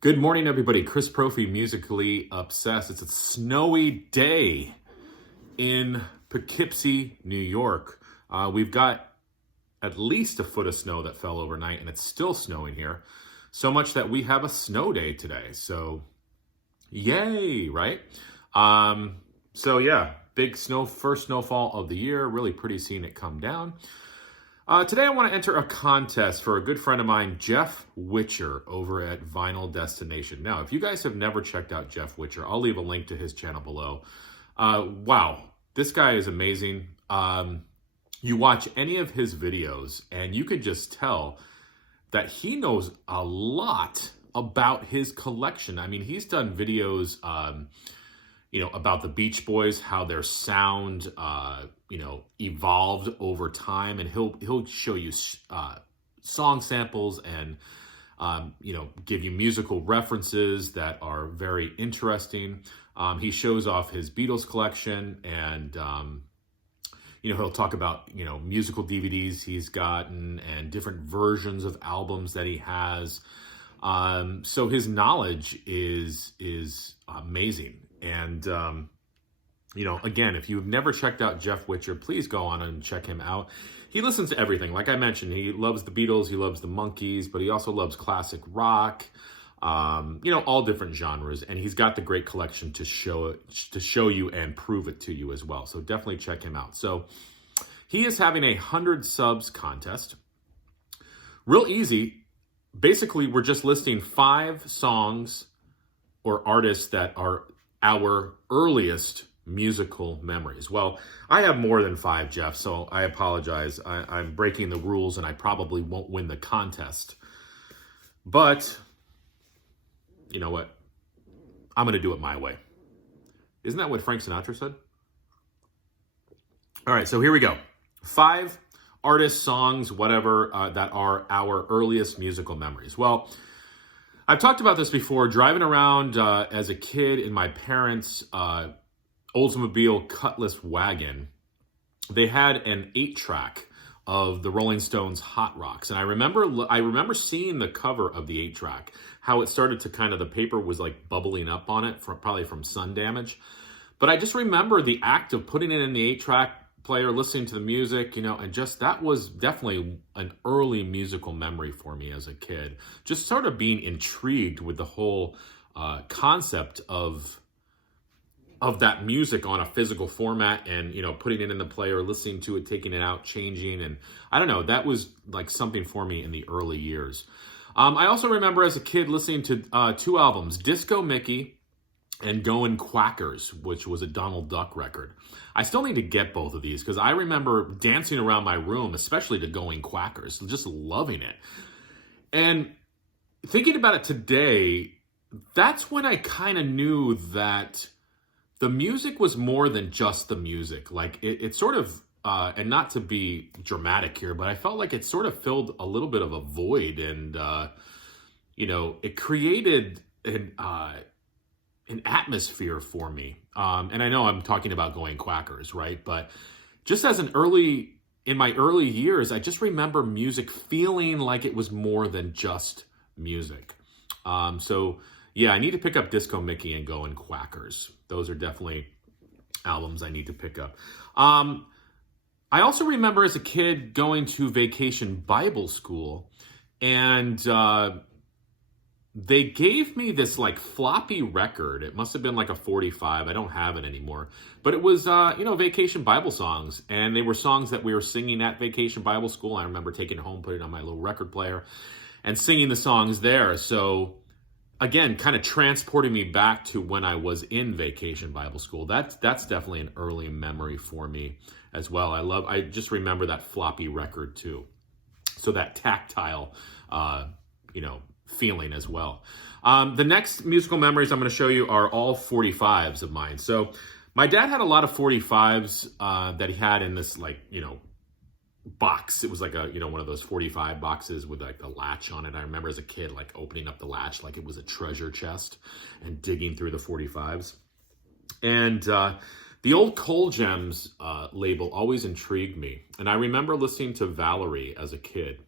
Good morning, everybody. Chris Profi, Musically Obsessed. It's a snowy day in Poughkeepsie, New York. We've got at least a foot of snow that fell overnight, and it's still snowing here. So much that we have a snow day today. So, yay, right? Big snow, first snowfall of the year. Really pretty seeing it come down. Today I want to enter a contest for a good friend of mine, Jeff Whitcher, over at Vinyl Destination. Now, if you guys have never checked out Jeff Whitcher, I'll leave a link to his channel below. Wow, this guy is amazing. You watch any of his videos and you could just tell that he knows a lot about his collection. I mean, he's done videos, about the Beach Boys, how their sound, evolved over time, and he'll show you song samples and give you musical references that are very interesting. He shows off his Beatles collection, and he'll talk about musical DVDs he's gotten and different versions of albums that he has. So his knowledge is amazing. And again, if you've never checked out Jeff Whitcher, please go on and check him out. He listens to everything. Like I mentioned, he loves the Beatles, he loves the Monkees, but he also loves classic rock, all different genres. And he's got the great collection to show you and prove it to you as well. So definitely check him out. So he is having a 100 subs contest. Real easy. Basically, we're just listing 5 songs or artists that are our earliest musical memories. Well, I have more than 5, Jeff, so I apologize. I'm breaking the rules and I probably won't win the contest. But, you know what? I'm going to do it my way. Isn't that what Frank Sinatra said? All right, so here we go. 5 artists, songs, whatever, that are our earliest musical memories. Well, I've talked about this before. Driving around as a kid in my parents' Oldsmobile Cutlass wagon, they had an 8-track of the Rolling Stones' Hot Rocks. And I remember seeing the cover of the 8-track, how it started to the paper was like bubbling up on it, probably from sun damage. But I just remember the act of putting it in the 8-track player, listening to the music, and just that was definitely an early musical memory for me as a kid. Just sort of being intrigued with the whole concept of that music on a physical format, and putting it in the player, listening to it, taking it out, changing, and I don't know, that was like something for me in the early years. I also remember as a kid listening to 2 albums, Disco Mickey and Goin' Quackers, which was a Donald Duck record. I still need to get both of these because I remember dancing around my room, especially to Goin' Quackers, just loving it. And thinking about it today, that's when I kind of knew that the music was more than just the music. Like it sort of, and not to be dramatic here, but I felt like it sort of filled a little bit of a void, and it created an atmosphere for me. And I know I'm talking about Goin' Quackers, right? But just as in my early years, I just remember music feeling like it was more than just music. I need to pick up Disco Mickey and Goin' Quackers. Those are definitely albums I need to pick up. I also remember as a kid going to Vacation Bible School, and they gave me this like floppy record. It must have been like a 45. I don't have it anymore. But it was, Vacation Bible songs. And they were songs that we were singing at Vacation Bible School. I remember taking it home, putting it on my little record player, and singing the songs there. So, again, kind of transporting me back to when I was in Vacation Bible School. That's definitely an early memory for me as well. I just remember that floppy record too. So that tactile, feeling as well. The next musical memories I'm going to show you are all 45s of mine. So my dad had a lot of 45s that he had in this box. It was like one of those 45 boxes with like a latch on it. I remember as a kid like opening up the latch like it was a treasure chest and digging through the 45s. And the old Coal Gems label always intrigued me. And I remember listening to Valerie as a kid.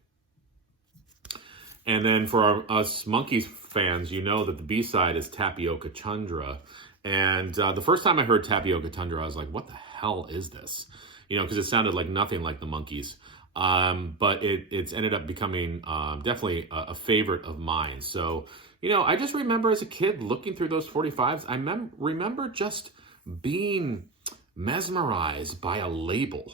And then for us Monkees fans, you know that the B-side is Tapioca Tundra. And the first time I heard Tapioca Tundra, I was like, what the hell is this? You know, because it sounded like nothing like the Monkees. But it's ended up becoming definitely a favorite of mine. So, you know, I just remember as a kid looking through those 45s, I remember just being mesmerized by a label.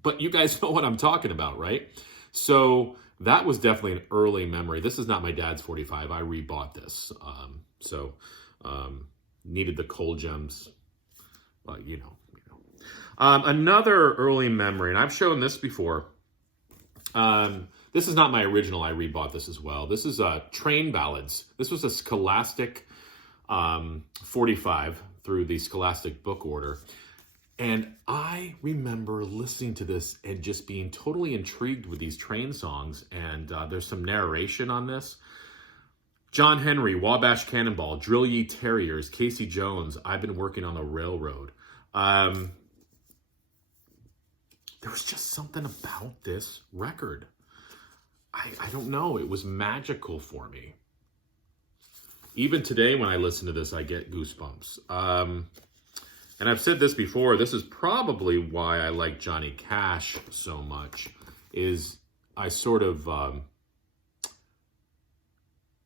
But you guys know what I'm talking about, right? So that was definitely an early memory. This is not my dad's 45. I rebought this. Needed the Cold Gems, but you know. Another early memory, and I've shown this before. This is not my original. I rebought this as well. This is Train Ballads. This was a Scholastic 45 through the Scholastic book order. And I remember listening to this and just being totally intrigued with these train songs. And there's some narration on this. John Henry, Wabash Cannonball, Drill Ye Terriers, Casey Jones, I've Been Working on the Railroad. There was just something about this record. I don't know. It was magical for me. Even today when I listen to this, I get goosebumps. And I've said this before, this is probably why I like Johnny Cash so much, is I sort of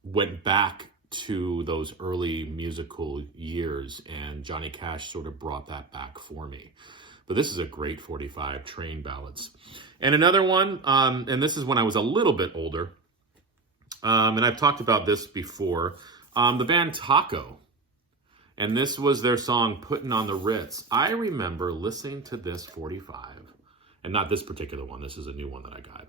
went back to those early musical years, and Johnny Cash sort of brought that back for me. But this is a great 45, Train Ballads. And another one, and this is when I was a little bit older, and I've talked about this before, the band Taco. And this was their song, Puttin' on the Ritz. I remember listening to this 45, and not this particular one. This is a new one that I got.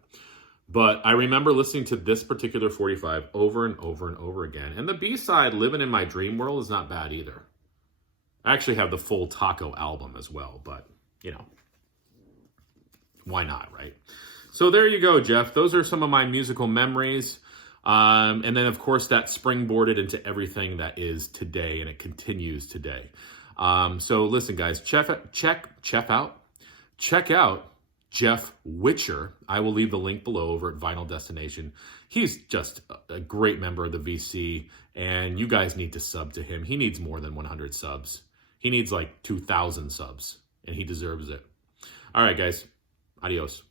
But I remember listening to this particular 45 over and over and over again. And the B-side, Living in My Dream World, is not bad either. I actually have the full Taco album as well, but, you know, why not, right? So there you go, Jeff. Those are some of my musical memories. And then, of course, that springboarded into everything that is today, and it continues today. So listen, guys, check out Jeff Whitcher. I will leave the link below over at Vinyl Destination. He's just a great member of the VC, and you guys need to sub to him. He needs more than 100 subs. He needs like 2,000 subs, and he deserves it. All right, guys. Adios.